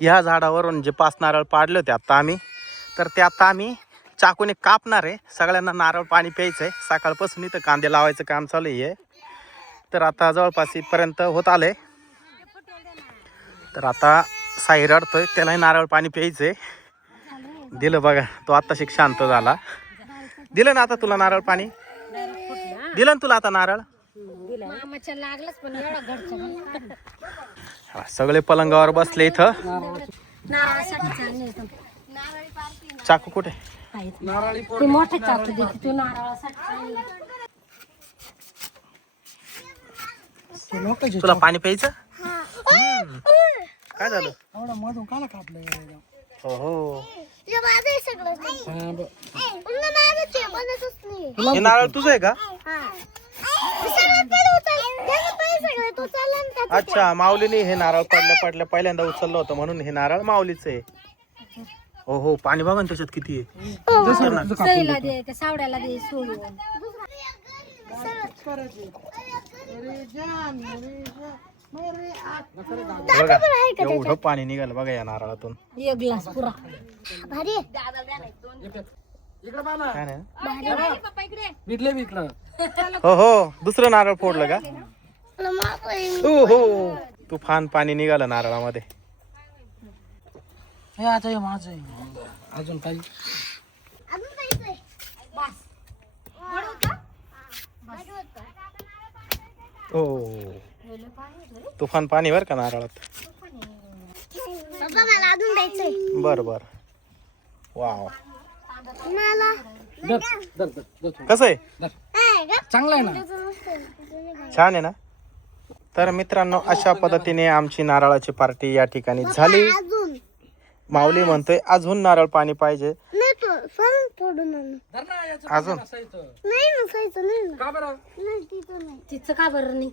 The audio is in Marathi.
ह्या झाडावरून जे 5 नारळ पाडले होते आता आम्ही, तर ते आता आम्ही चाकूने कापणार आहे. सगळ्यांना नारळ पाणी प्यायचं आहे. सकाळपासून इथं कांदे लावायचं काम चालू आहे. तर आता जवळपास इथपर्यंत होत आले. तर आता साई रडतोय, त्यालाही नारळ पाणी प्यायचंय. दिलं बघा, तो आता शांत झाला. दिलं ना आता तुला नारळ पाणी? दिलं ना तुला आता नारळ? सगळे पलंगावर बसले इथं. चाकू कुठे? मोठे चाकू दे तू नारळासाठी. तुला पाणी प्यायचं? काय झालं? मधून काला कापलं? हो हो, हे नारळ तुझं आहे का? अच्छा, माऊलीने हे नारळ पडल्या पहिल्यांदा उचललं होतं म्हणून हे नारळ माऊलीच आहे. हो हो, पाणी बघा ना त्याच्यात किती आहे. सईला दे, त्या सावड्याला दे सोडून. बघा एवढं पाणी निघालं बघा या नारळातून. एक ग्लास पुरा. काय नाही? विकलं हो हो, दुसरं नारळ फोडलं का? हो हो, तुफान पाणी निघालं नारळामध्ये. हे आता हे माझं आहे. अजून काही हो, तुफान पाणी बर का नारळात. बर बर, वाव. कसं आहे? चांगलं आहे ना. छान आहे ना. तर मित्रांनो, अशा पद्धतीने आमची नारळाची पार्टी या ठिकाणी झाली. माऊली म्हणतोय अजून नारळ पाणी पाहिजे. अजून तिचं का बरं नाही?